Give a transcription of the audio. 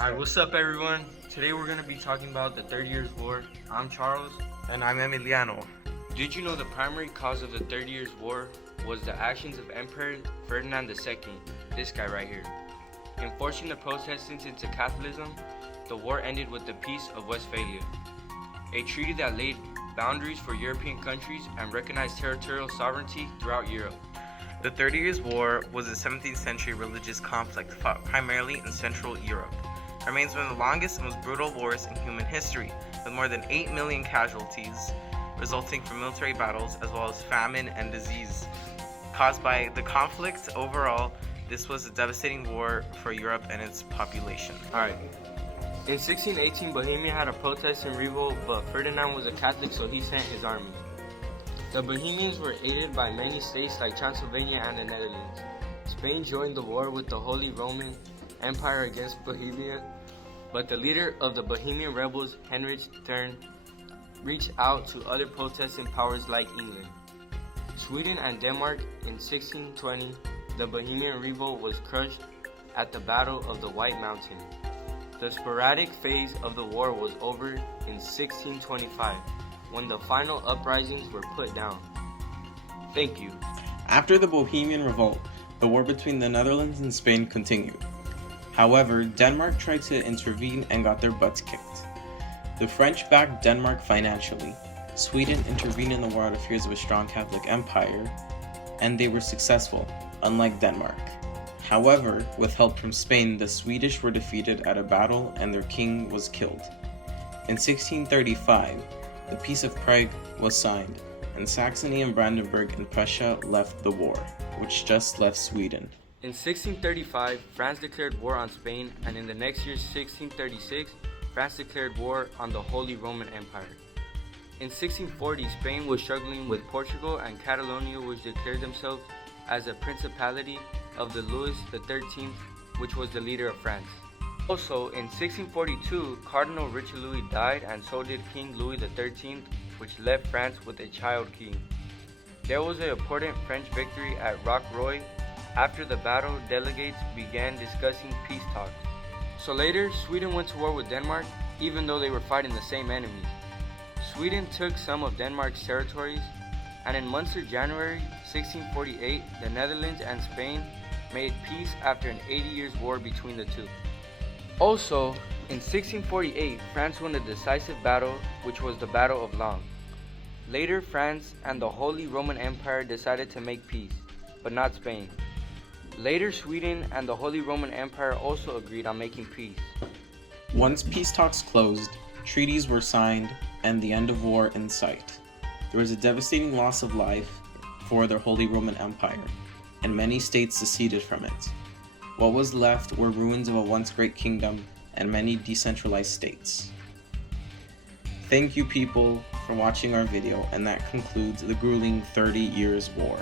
Alright, what's up everyone? Today we're going to be talking about the 30 Years' War. I'm Charles. And I'm Emiliano. Did you know the primary cause of the 30 Years' War was the actions of Emperor Ferdinand II, this guy right here? In forcing the Protestants into Catholicism, the war ended with the Peace of Westphalia, a treaty that laid boundaries for European countries and recognized territorial sovereignty throughout Europe. The 30 Years' War was a 17th century religious conflict fought primarily in Central Europe. It remains one of the longest and most brutal wars in human history, with more than 8 million casualties resulting from military battles as well as famine and disease. Caused by the conflict overall, this was a devastating war for Europe and its population. Alright. In 1618, Bohemia had a protest and revolt, but Ferdinand was a Catholic, so he sent his army. The Bohemians were aided by many states like Transylvania and the Netherlands. Spain joined the war with the Holy Roman Empire against Bohemia, but the leader of the Bohemian rebels, Heinrich III, reached out to other protesting powers like England. Sweden and Denmark in 1620, the Bohemian revolt was crushed at the Battle of the White Mountain. The sporadic phase of the war was over in 1625, when the final uprisings were put down. Thank you. After the Bohemian Revolt, the war between the Netherlands and Spain continued. However, Denmark tried to intervene and got their butts kicked. The French backed Denmark financially. Sweden intervened in the war out of fears of a strong Catholic empire, and they were successful, unlike Denmark. However, with help from Spain, the Swedish were defeated at a battle and their king was killed. In 1635, the Peace of Prague was signed, and Saxony and Brandenburg in Prussia left the war, which just left Sweden. In 1635, France declared war on Spain, and in the next year, 1636, France declared war on the Holy Roman Empire. In 1640, Spain was struggling with Portugal and Catalonia, which declared themselves as a principality of the Louis XIII, which was the leader of France. Also, in 1642, Cardinal Richelieu died, and so did King Louis XIII, which left France with a child king. There was an important French victory at Rocroi. After the battle, delegates began discussing peace talks. So later, Sweden went to war with Denmark, even though they were fighting the same enemies. Sweden took some of Denmark's territories, and in Munster, January 1648, the Netherlands and Spain made peace after an 80 years war between the two. Also, in 1648, France won a decisive battle, which was the Battle of Lens. Later, France and the Holy Roman Empire decided to make peace, but not Spain. Later, Sweden and the Holy Roman Empire also agreed on making peace. Once peace talks closed, treaties were signed, and the end of war in sight. There was a devastating loss of life for the Holy Roman Empire, and many states seceded from it. What was left were ruins of a once great kingdom and many decentralized states. Thank you people for watching our video, and that concludes the grueling 30 Years' War.